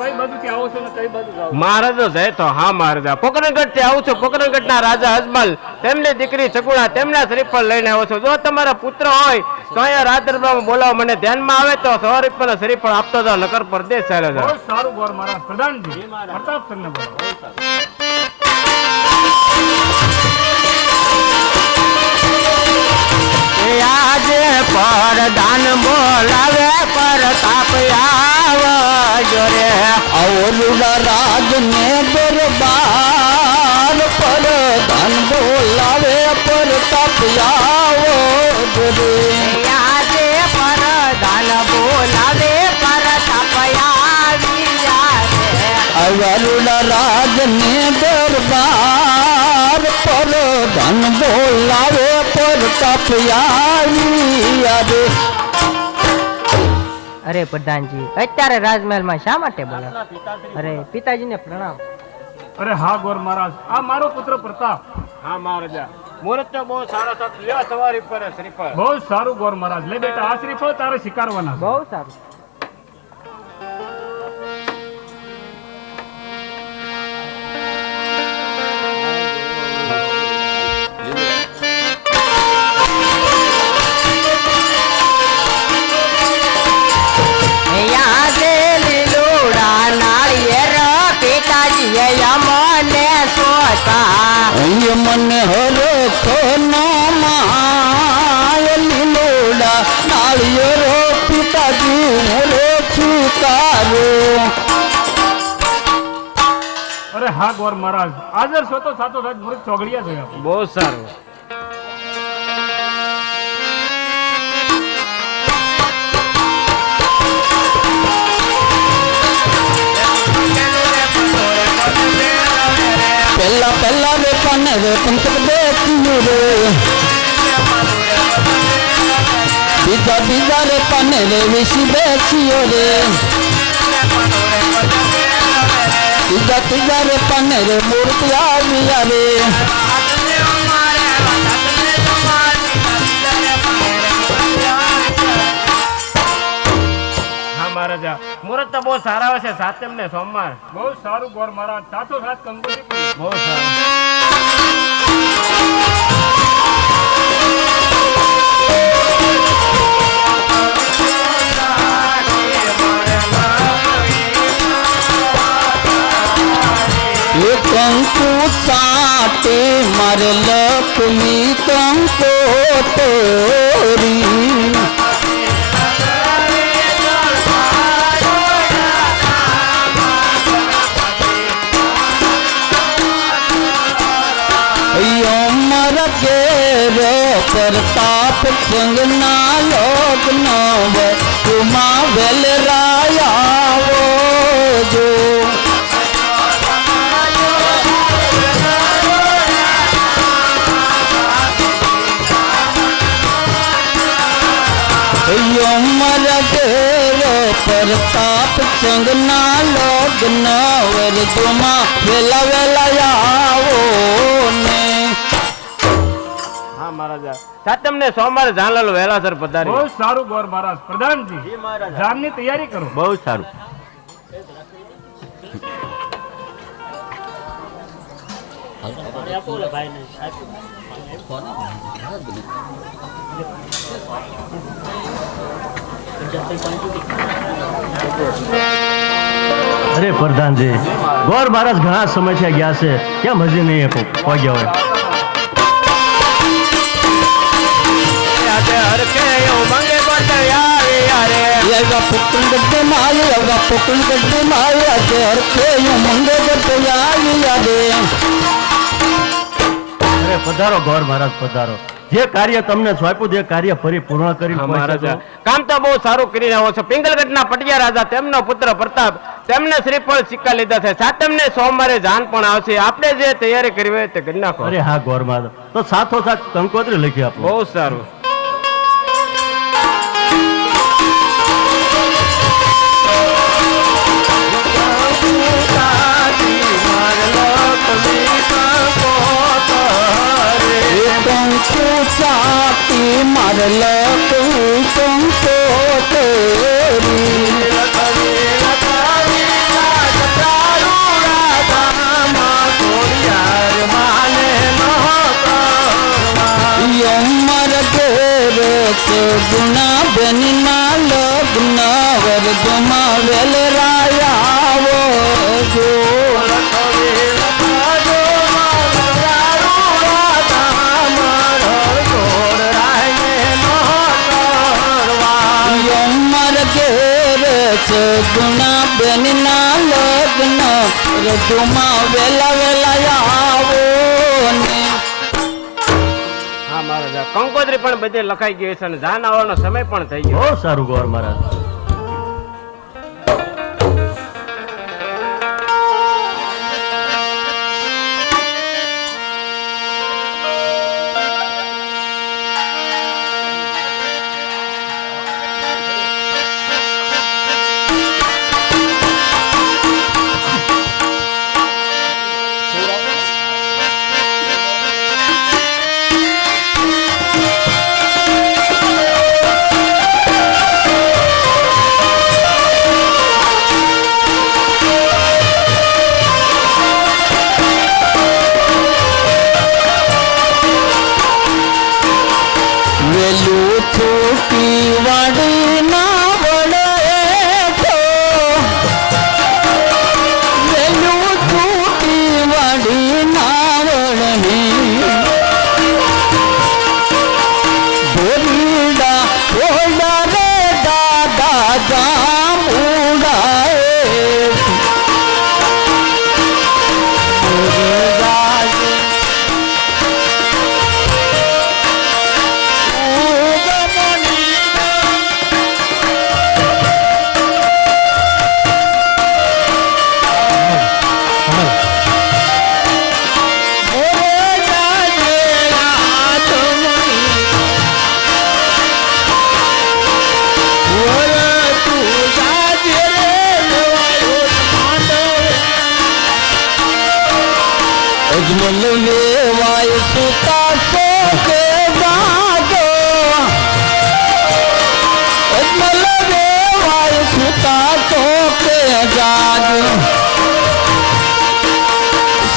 કઈ બાજુથી આવો છો ને કઈ બાજુ જાવ? મહારાજ જાય તો હા મહારાજા પોકરણગઢ થી આવું છું. પોકરણગઢ ના રાજા અજમલ તેમની દીકરી સગુણા તેમના શ્રીફળ લઈને આવો છો. જો તમારા પુત્ર હોય તો અહીંયા રાજ દરબારમાં બોલાવો. મને ધ્યાનમાં આવે તો 100 રૂપિયાના શ્રીફળ આપતો જાવ, નકર પરદેશ ચાલે જાવ. બહુ સારું ગોર મહારાજ. પ્રધાનજી પ્રતાપ તમને બોલાવો. આજે પરદાન બોલાવે પ્રતાપ આવજો રે. અવલુડા રાજ ને દરબાર પરદાન બોલાવે પ્રતાપ આવજો રે. આજે પરદાન બોલાવે પ્રતાપ આવી રે. અવલુડા રાજ ને દરબાર પરદાન બોલાવે પ્રતાપ આવી રે. અરે પ્રધાનજી અત્યારે રાજમહેલમાં શા માટે બોલ્યા? અરે પિતાજીને પ્રણામ. અરે હા ગોર મહારાજ, આ મારો પુત્ર પ્રતાપ. હા મહારાજા મુહૂર્ત તો બહુ સારો છે. લ્યો સવારી પર શ્રીફળ. બહુ સારું ગોર મહારાજ. લે બેટા આ શ્રીફળ તારે સ્વીકારવાના. બહુ સારું. મને હરખો નામાય લીલોડા નાળિયેરો પિતાજી મોરે સ્વીકારો. અરે હા ગોર મહારાજ, હાજર છો તો સાતો સાત મુહૂર્ત ચોગડિયા જોયા. બહુ સારું. પહેલા પહેલા રે કને રે પંકજ બેઠ્યું રે. બીજા બીજા રે કને રે વિસી બેઠ્યો રે. ત્રીજા રે કને રે મૂર્તિ આવ્યા રે. મહારાજા મુહૂર્ત તો બહુ સારા હોય છે. સાતમ ને સોમવાર. બહુ સારું ગોર મહારાજ. સાતો સાત કંકોત્રી. બહુ સારું. કંકુ સાટે મારે લખમી કંકોતરી. પ્રતાપ સંગના લગ્ન તુમા વેલ રાયા જો. અમર ઘેર પ્રતાપ સંગના લગ્ન વર તુમા વેલા વેલા આવો ને. મહારાજા સાતમ ને સોમવારે જાનલાલ વહેલાસર પધારી. બહુ સારું ગોર મહારાજ. પ્રધાનજી જાનની તૈયારી કરો. બહુ સારું. અરે પ્રધાનજી ગોર મહારાજ ઘણા સમયથી ગયા છે, કેમ હજી નહીં પહોંચ્યા હોય? પુકુલ ગદ્દે માયા પુકુલ ગદ્દે માયા જે હરખે મંગે ગદ્દે યાદ. અરે પધારો ગોર મહારાજ પધારો. જે કાર્ય તમને સોંપ્યું તે કાર્ય પરિપૂર્ણ કરી. મહારાજા કામ તો બહુ સારું કરી રહ્યો છો. પિંગલગઢના પટિયા રાજા તેમનો પુત્ર પ્રતાપ તેમને શ્રીફળ સિક્કા લીધા છે. સાતમ ને સોમવારે જાન પણ આવશે. આપણે જે તૈયારી કરવી હોય તે કરી નાખો. અરે હા ગોર મહારાજ તો સાથોસાથ કંકોત્રી લખી આપો. બહુ સારું. મારલ તું તો તેરી ગુણા બેનના લગ્ન વરદમાં વેલરાયા આવો જો અમાર ઘેર છે ગુણા બેનના લગ્ન વરદમાં વેલા વેલા આવો ને હા મહારાજા કંકોત્રી પણ બધે લખાઈ ગઈ છે અને જાન આવવાનો સમય પણ થઈ ગયો. બહુ સારું ગોર મહારાજ. વેલું છૂટી વાડી ના વડે છો વેલું છૂટી વાડી ના વડે ભોરીડા ઓડા રે દાદા જામ ઉડાએ અજમલ લેવાય સુતા સો કે જાજો અજમલ લેવાય સુતા સો કે જાજો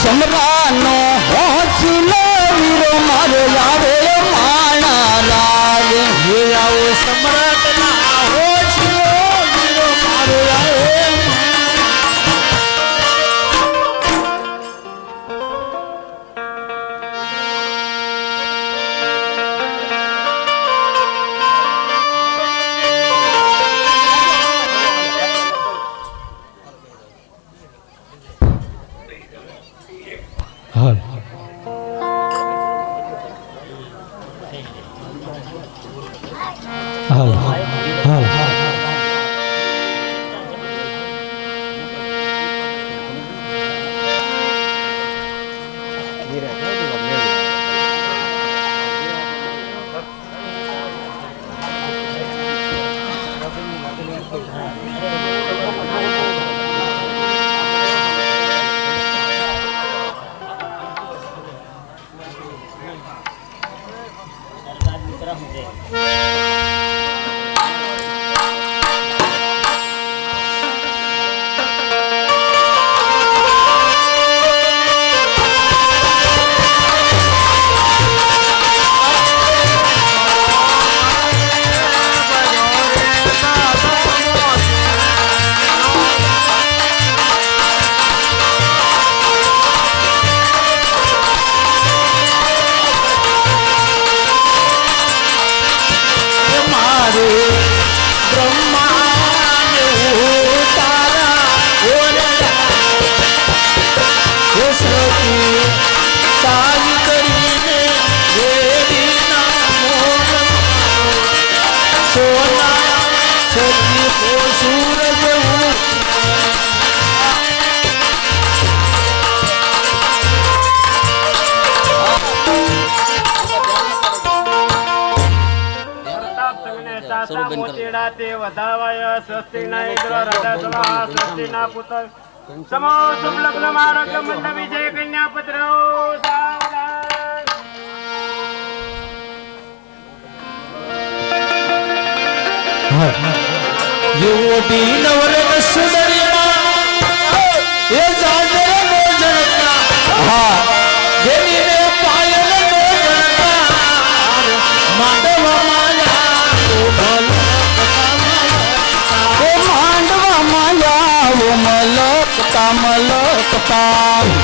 સમરાનો હોંચલો વીરો મારો આવે માણા રાજ હે આવો સમ્રાટના હોંચલો વીરો મારો આવે મોતીડા તે વધાવાય સ્વસ્તિ ના ઇન્દ્ર રાધા સવા સ્વસ્તિ ના પુત્ર સમો શુભ લગ્ન માર્ગ મંડ વિજય કન્યા પુત્ર સાવધાન યુવતી નવરત સુંદરીમાં એ જાજર નો જનતા હા જેની ને પાયલ નો જનતા માંડવ માયા પ્રતાપ